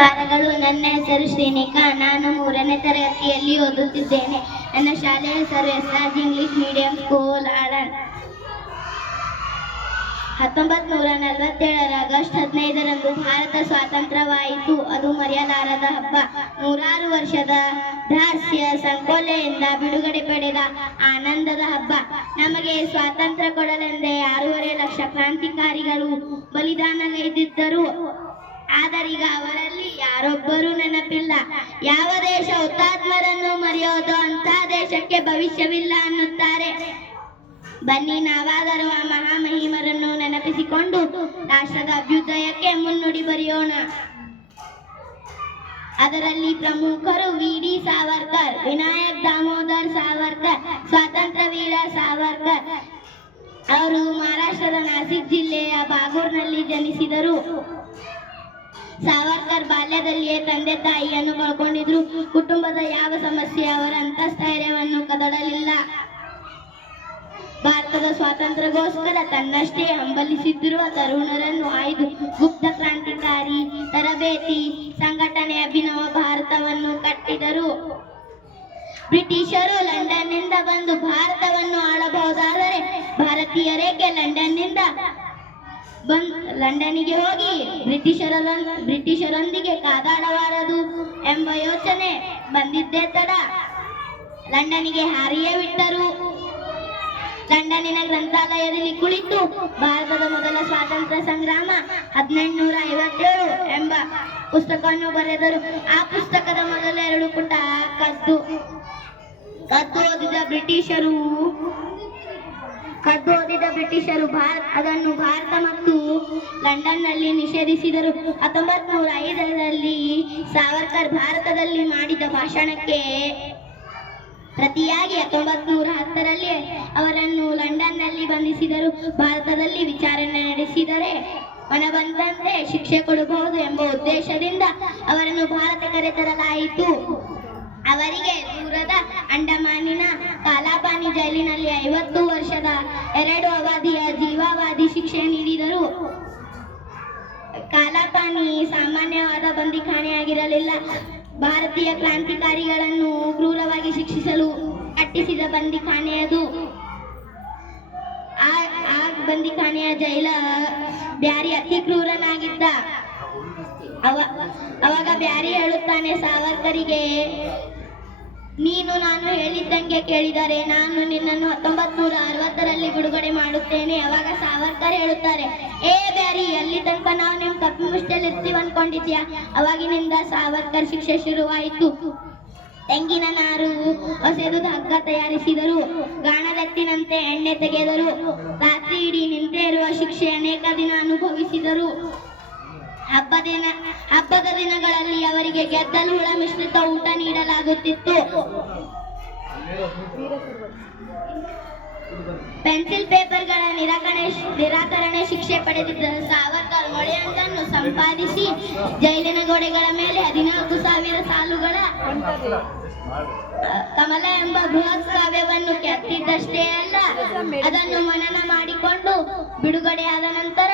ನಮಸ್ಕಾರಗಳು. ನನ್ನ ಹೆಸರು ಶ್ರೀನಿಕಾ. ನಾನು 3ನೇ ತರಗತಿಯಲ್ಲಿ ಓದುತ್ತಿದ್ದೇನೆ. ನನ್ನ ಶಾಲೆಯ ಹೆಸರು S R. English medium school, Aland. 1947 August 15ರಂದು ಭಾರತ ಸ್ವಾತಂತ್ರ್ಯವಾಯಿತು. ಅದು ಮರೆಯಲಾರದ ಹಬ್ಬ. 100 ವರ್ಷದ ದಾಸ್ಯ ಸಂಕೋಲೆಯಿಂದ ಬಿಡುಗಡೆ ಪಡೆದ ಆನಂದದ ಹಬ್ಬ. ನಮಗೆ ಸ್ವಾತಂತ್ರ್ಯ ಕೊಡಲೆಂದೇ 6.5 ಲಕ್ಷ ಕ್ರಾಂತಿಕಾರಿಗಳು ಬಲಿದಾನಗೈದಿದ್ದರು. ಆದರೀಗ ಅವರಲ್ಲಿ ಯಾರೊಬ್ಬರೂ ನೆನಪಿಲ್ಲ. ಯಾವ ದೇಶ ಹುತಾತ್ಮರನ್ನು ಮರೆಯೋದು ಅಂತ ದೇಶಕ್ಕೆ ಭವಿಷ್ಯವಿಲ್ಲ ಅನ್ನುತ್ತಾರೆ. ಬನ್ನಿ, ನಾವಾದರೂ ಆ ಮಹಾಮಹಿಮರನ್ನು ನೆನಪಿಸಿಕೊಂಡು ರಾಷ್ಟ್ರದ ಅಭ್ಯುದಯಕ್ಕೆ ಮುನ್ನುಡಿ ಬರೆಯೋಣ. ಅದರಲ್ಲಿ ಪ್ರಮುಖರು ವಿ.ಡಿ. ಸಾವರ್ಕರ್, ವಿನಾಯಕ್ ದಾಮೋದರ್ ಸಾವರ್ಕರ್, ಸ್ವಾತಂತ್ರ್ಯ ವೀರ ಸಾವರ್ಕರ್. ಅವರು ಮಹಾರಾಷ್ಟ್ರದ ನಾಸಿಕ್ ಜಿಲ್ಲೆಯ ಬಾಗೂರ್ನಲ್ಲಿ ಜನಿಸಿದರು. ಸಾವರ್ಕರ್ ಬಾಲ್ಯದಲ್ಲಿಯೇ ತಂದೆ ತಾಯಿಯನ್ನು ಕಳ್ಕೊಂಡಿದ್ರು. ಕುಟುಂಬದ ಯಾವ ಸಮಸ್ಯೆ ಅವರ ಅಂತಸ್ಥೈರ್ಯವನ್ನು ಕದಡಲಿಲ್ಲ. ಭಾರತದ ಸ್ವಾತಂತ್ರ್ಯಕ್ಕೋಸ್ಕರ ತನ್ನಷ್ಟೇ ಹಂಬಲಿಸಿದ್ದರು ತರುಣರನ್ನು ಆಯ್ದು ಗುಪ್ತ ಕ್ರಾಂತಿಕಾರಿ ತರಬೇತಿ ಸಂಘಟನೆ ಅಭಿನವ ಭಾರತವನ್ನು ಕಟ್ಟಿದರು. ಬ್ರಿಟಿಷರು ಲಂಡನ್ನಿಂದ ಬಂದು ಭಾರತವನ್ನು ಆಳಬಹುದಾದರೆ ಭಾರತೀಯರೇಕೆ ಲಂಡನ್ನಿಗೆ ಹೋಗಿ ಬ್ರಿಟಿಷರೊಂದಿಗೆ ಕಾದಾಡಬಾರದು ಎಂಬ ಯೋಚನೆ ಬಂದಿದ್ದೇ ತಡ. ಲಂಡನ್ನಿಗೆ ಹಾರಿಯೇ ಬಿಟ್ಟರು. ಲಂಡನ್ನಿನ ಗ್ರಂಥಾಲಯದಲ್ಲಿ ಕುಳಿತು ಭಾರತದ ಮೊದಲ ಸ್ವಾತಂತ್ರ್ಯ ಸಂಗ್ರಾಮ 1857 ಎಂಬ ಪುಸ್ತಕವನ್ನು ಬರೆದರು. ಆ ಪುಸ್ತಕದ ಮೊದಲ 2 ಪುಟ ಕದ್ದು ಓದಿದ ಬ್ರಿಟಿಷರು ಅದನ್ನು ಭಾರತ ಮತ್ತು ಲಂಡನ್ನಲ್ಲಿ ನಿಷೇಧಿಸಿದರು. 1905ರಲ್ಲಿ ಸಾವರ್ಕರ್ ಭಾರತದಲ್ಲಿ ಮಾಡಿದ ಭಾಷಣಕ್ಕೆ ಪ್ರತಿಯಾಗಿ 1910ರಲ್ಲಿ ಅವರನ್ನು ಲಂಡನ್ನಲ್ಲಿ ಬಂಧಿಸಿದರು. ಭಾರತದಲ್ಲಿ ವಿಚಾರಣೆ ನಡೆಸಿದರೆ ಮನಬಂದಂತೆ ಶಿಕ್ಷೆ ಕೊಡಬಹುದು ಎಂಬ ಉದ್ದೇಶದಿಂದ ಅವರನ್ನು ಭಾರತ ಕರೆತರಲಾಯಿತು. ಅವರಿಗೆ ದೂರದ ಅಂಡಮಾನಿನ ಕಾಲಾಪಾನಿ ಜೈಲಿನಲ್ಲಿ 50 ವರ್ಷದ 2 ಅವಧಿಯ ಜೀವಾವಧಿ ಶಿಕ್ಷೆ ನೀಡಿದರು. ಕಾಲಾಪಾನಿ ಸಾಮಾನ್ಯವಾದ ಬಂದಿಖಾನೆಯಾಗಿರಲಿಲ್ಲ. ಭಾರತೀಯ ಕ್ರಾಂತಿಕಾರಿಗಳನ್ನು ಕ್ರೂರವಾಗಿ ಶಿಕ್ಷಿಸಲು ಕಟ್ಟಿಸಿದ ಬಂದಿಖಾನೆಯದು. ಆ ಬಂದಿಖಾನೆಯ ಜೈಲ ಬ್ಯಾರಿ ಅತಿ ಕ್ರೂರನಾಗಿದ್ದ. ಅವಾಗ ಬ್ಯಾರಿ ಹೇಳುತ್ತಾನೆ ಸಾವರ್ಕರಿಗೆ, ನೀನು ನಾನು ಹೇಳಿದ್ದಂಗೆ ಕೇಳಿದರೆ ನಾನು ನಿನ್ನನ್ನು 1960ರಲ್ಲಿ ಬಿಡುಗಡೆ ಮಾಡುತ್ತೇನೆ. ಅವಾಗ ಸಾವರ್ಕರ್ ಹೇಳುತ್ತಾರೆ, ಏ ಬ್ಯಾರಿ, ಎಲ್ಲಿ ತನಕ ನಾವು ನಿಮ್ ಕಪ್ಪಿ ಮುಷ್ಟಿಯಲ್ಲಿ ಇರ್ತೀವಿ ಅನ್ಕೊಂಡಿದ್ಯಾ? ಅವಾಗಿನಿಂದ ಸಾವರ್ಕರ್ ಶಿಕ್ಷೆ ಶುರುವಾಯಿತು. ತೆಂಗಿನ ನಾರು ಹೊಸೆದು ಹಗ್ಗ ತಯಾರಿಸಿದರು. ಗಾಣದೆತ್ತಿನಂತೆ ಎಣ್ಣೆ ತೆಗೆದರು. ರಾತ್ರಿ ಇಡೀ ನಿಂತೇ ಇರುವ ಶಿಕ್ಷೆ ಅನೇಕ ದಿನ ಅನುಭವಿಸಿದರು. ಹಬ್ಬದ ದಿನಗಳಲ್ಲಿ ಅವರಿಗೆ ಗೆದ್ದಲು ಹುಳ ಮಿಶ್ರಿತ ಊಟ ನೀಡಲಾಗುತ್ತಿತ್ತು. ಪೆನ್ಸಿಲ್ ಪೇಪರ್ಗಳ ನಿರಾಕರಣೆ ಶಿಕ್ಷೆ ಪಡೆದಿದ್ದ ಸಾವರ್ಕರ್ ಮೊಳೆಯೊಂದನ್ನು ಸಂಪಾದಿಸಿ ಜೈಲಿನ ಗೋಡೆಗಳ ಮೇಲೆ 14,000 ಸಾಲುಗಳ ಕಮಲ ಎಂಬ ಬೃಹತ್ ಕಾವ್ಯವನ್ನು ಕೆತ್ತಿದ್ದಷ್ಟೇ ಅಲ್ಲ, ಅದನ್ನು ಮನನ ಮಾಡಿಕೊಂಡು ಬಿಡುಗಡೆಯಾದ ನಂತರ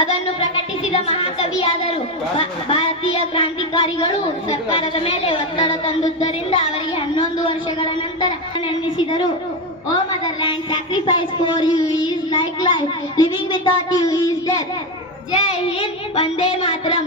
ಅದನ್ನು ಪ್ರಕಟಿಸಿದ ಮಹಾಕವಿಯಾದರು. ಭಾರತೀಯ ಕ್ರಾಂತಿಕಾರಿಗಳು ಸರ್ಕಾರದ ಮೇಲೆ ಒತ್ತಡ ತಂದುದರಿಂದ ಅವರಿಗೆ 11 ವರ್ಷಗಳ ನಂತರ ನೆನೆಸಿದರು. ಓ motherland, sacrifice for you is like life, living without you is death. Jai Hind, Vande Mataram.